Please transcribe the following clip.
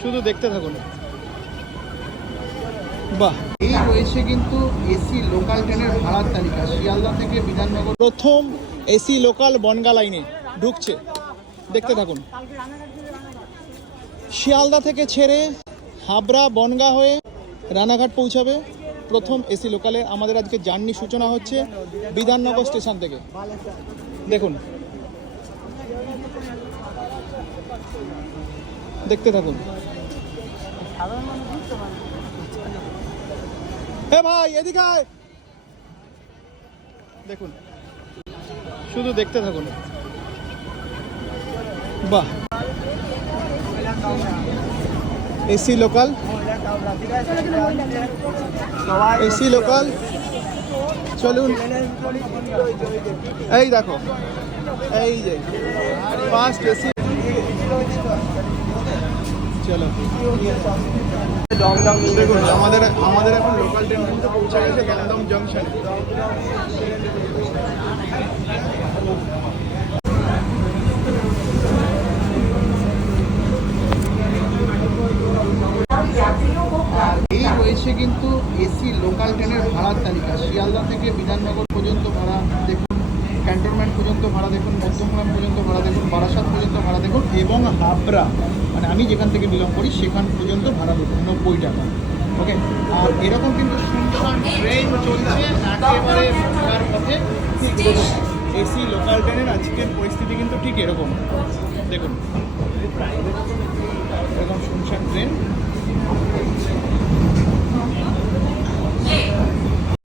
শুধু দেখতে থাকুন। বাহ। এই রয়েছে কিন্তু এসি লোকাল ট্রেনের ভাড়ার তালিকা। শিয়ালদা থেকে বিধাননগর প্রথম এসি লোকাল বনগা লাইনে ঢুকছে। দেখতে থাকুন। শিয়ালদা থেকে ছেড়ে হাবড়া বনগা হয়ে রানাঘাট পৌঁছাবে। প্রথম এসি লোকালে আমাদের আজকে জার্নি সূচনা হচ্ছে বিধাননগর স্টেশন থেকে। দেখুন। দেখতে থাকুন। হে ভাই, এদিকে দেখুন, শুধু দেখতে থাকুন। বাহ। AC local. AC local. চলুন। এই দেখো, এই যে ফার্স্ট এসি এই রয়েছে কিন্তু এসি লোকাল ট্রেনের ভাড়ার তালিকা। শিয়ালদা থেকে বিধাননগর পর্যন্ত ভাড়া, দেখুন ক্যান্টনমেন্ট পর্যন্ত ভাড়া দেখুন মধ্যমগ্রাম পর্যন্ত ভাড়া দেখুন, বারাসাত পর্যন্ত ভাড়া দেখুন এবং হাবড়া মানে আমি যেখান থেকে বিলং করি, সেখান পর্যন্ত ভাড়া দেখুন, নব্বই টাকা। ওকে আর এরকম কিন্তু সুন্দর ট্রেন চলছে, একেবারে পথে। এসি লোকাল ট্রেনের আজকের পরিস্থিতি কিন্তু ঠিক এরকম। দেখুন।